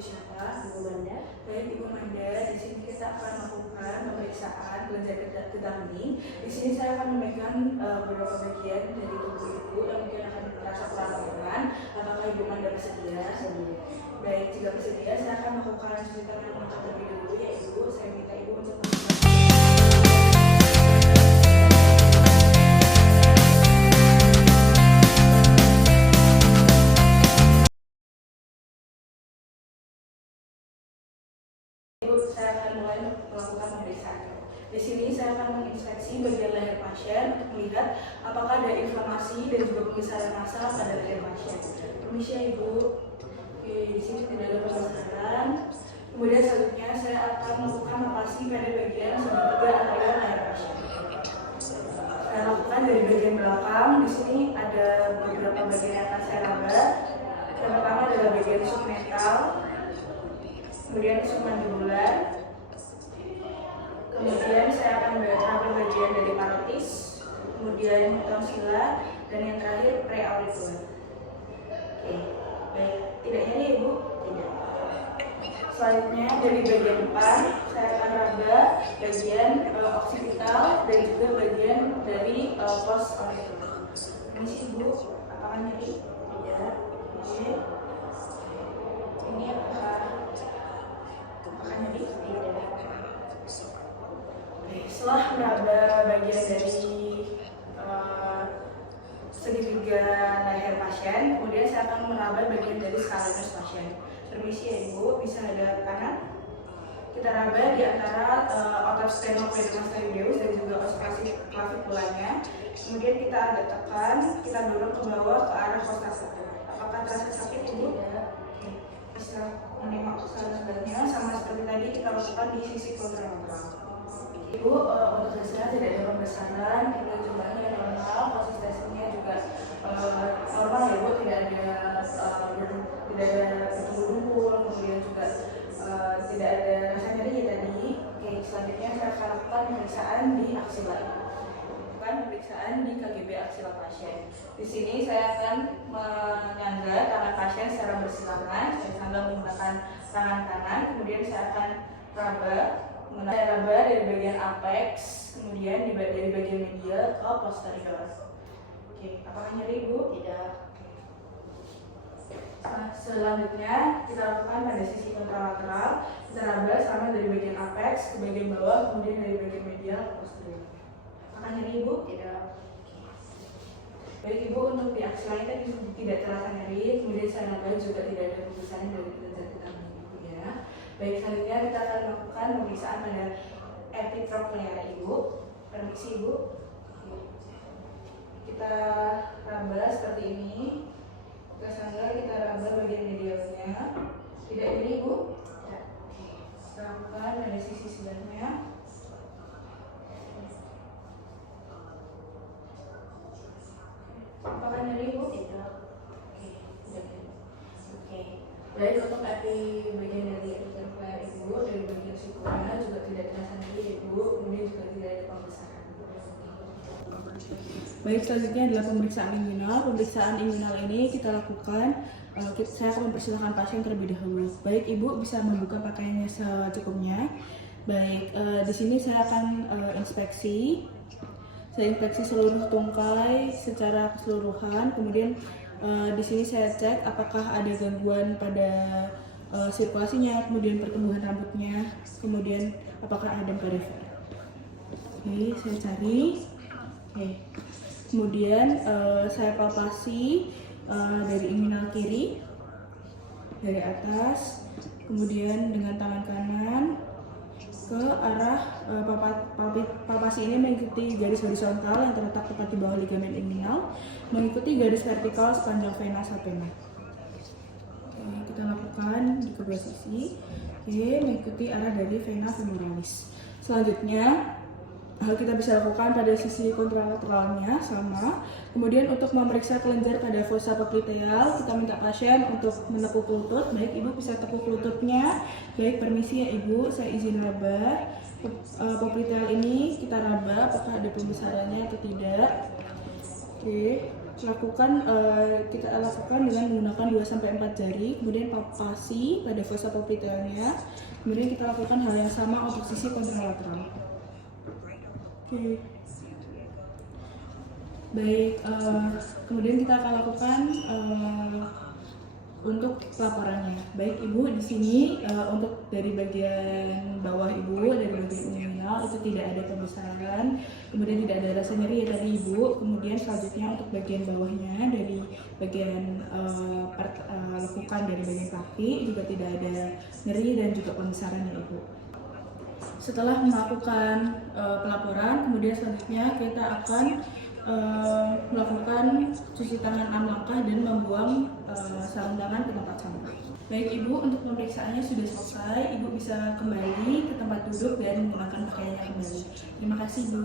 siapa? Ibu Manda. Baik Ibu Manda, di sini kita akan melakukan pemeriksaan kelenjar getah bening. Di sini saya akan memegang beberapa bagian dari tubuh Ibu yang mungkin akan terasa kurang nyaman. Apakah Ibu Manda bersedia? Baik, jika bersedia saya akan melakukan cuci tangan lengkap terlebih dahulu ya Ibu. Saya minta Ibu untuk saya akan mulai melakukan pemeriksaan. Di sini saya akan menginspeksi bagian leher pasien untuk melihat apakah ada inflamasi dan juga pembesaran massa pada leher pasien. Permisi ya Ibu. Oke, di sini tidak ada pembesaran. Kemudian selanjutnya saya akan melakukan palpasi pada bagian segitiga antara leher pasien. Saya lakukan dari bagian belakang. Di sini ada beberapa bagian yang akan saya raba. Yang pertama adalah bagian submental, kemudian submandibular, kemudian saya akan mengambil bagian dari parotis, kemudian tonsila, dan yang terakhir preaurikular. Oke, baik. Tidak nyeri Ibu? Tidak. Selanjutnya dari bagian depan saya akan raba bagian oksipital dan juga bagian dari pos auricular. Ini Ibu, apakah nyeri? Tidak. Oke. Ini apakah nyeri? Tidak. Setelah meraba bagian dari segitiga leher pasien, kemudian saya akan meraba bagian dari scalenus pasien. Permisi ya Ibu, bisa ada kanan. Kita raba di antara otot sternocleidomastoideus dan juga ospasi claviculanya. Kemudian kita agak tekan, kita dorong ke bawah ke arah kosta 1. Apakah terasa sakit Ibu? Tidak. Oke. Bisa menembak scalenus sebenarnya sama seperti tadi kita lakukan di sisi kontralateral. Ibu, untuk hasilnya tidak ada pembesaran, kemudian jumlahnya normal, konsistensinya juga normal ya Bu, tidak ada bertumpul, kemudian juga tidak ada rasa nyeri ya tadi. Oke, selanjutnya saya akan lakukan pemeriksaan di aksila. Pemeriksaan di KGB aksila pasien. Di sini saya akan menyangga tangan pasien secara bersilangan. Saya sangga menggunakan tangan kanan, kemudian saya akan raba dari bagian apex, kemudian dari bagian medial ke posterior. Oke, apakah nyeri Ibu? Tidak. Nah, selanjutnya kita lakukan pada sisi kontralateral. Kita raba sama dari bagian apex ke bagian bawah, kemudian dari bagian medial ke posterior. Apakah nyeri Ibu? Tidak. Baik Ibu, untuk di aksila tadi tidak terasa nyeri, kemudian saya raba juga tidak ada pembesaran dari kelenjar getah bening Ibu ya. Baik, selanjutnya kita akan melakukan pemeriksaan pada epitroklea Ibu. Permisi Ibu. Kita raba seperti ini. Kita sangga, kita raba bagian medialnya. Tidak nyeri Ibu? Tidak. Kita lakukan pada sisi sebelahnya. Apakah nyeri Ibu? Tidak. Oke, tidak nyeri. Oke. Baik, untuk bagian dari epitroklea Ibu, dari bagian sikunya juga tidak terasa nyeri Ibu, kemudian juga tidak ada pembesaran. Baik, selanjutnya adalah pemeriksaan inguinal. Pemeriksaan inguinal ini kita lakukan, saya akan mempersilahkan pasien terlebih dahulu. Baik, Ibu bisa membuka pakaiannya secukupnya. Baik, di sini saya akan inspeksi. Saya inspeksi seluruh tungkai secara keseluruhan. Kemudian di sini saya cek apakah ada gangguan pada sirkulasinya, kemudian pertumbuhan rambutnya, kemudian apakah ada perifer. Oke, saya cari. Oke. Kemudian saya palpasi dari inguinal kiri dari atas, kemudian dengan tangan kanan ke arah palpasi ini mengikuti garis horizontal yang terletak tepat di bawah ligamen inguinal, mengikuti garis vertikal sepanjang vena sapena. Oke, kita lakukan di kedua sisi. Oke, mengikuti arah dari vena femoralis. Selanjutnya kita bisa lakukan pada sisi kontralateralnya sama. Kemudian untuk memeriksa kelenjar pada fossa popliteal, kita minta pasien untuk menekuk lutut. Baik, Ibu bisa tekuk lututnya. Baik, permisi ya Ibu, saya izin raba. Popliteal ini kita raba apakah ada pembesarannya atau tidak. Oke, kita lakukan dengan menggunakan 2-4 jari, kemudian palpasi pada fossa poplitealnya. Kemudian kita lakukan hal yang sama untuk sisi kontralateral. Oke. Baik, kemudian kita akan lakukan untuk pelaporannya. Baik Ibu, di sini untuk dari bagian bawah Ibu, dari bagian inguinal itu tidak ada pembesaran, kemudian tidak ada rasa nyeri ya tadi Ibu. Kemudian selanjutnya untuk bagian bawahnya dari bagian lekukan dari bagian kaki juga tidak ada nyeri dan juga pembesaran ya Ibu. Setelah melakukan pelaporan, kemudian selanjutnya kita akan melakukan cuci tangan 6 langkah dan membuang sarung tangan ke tempat sampah. Baik Ibu, untuk pemeriksaannya sudah selesai. Ibu bisa kembali ke tempat duduk dan menggunakan pakaiannya kembali. Terima kasih Bu.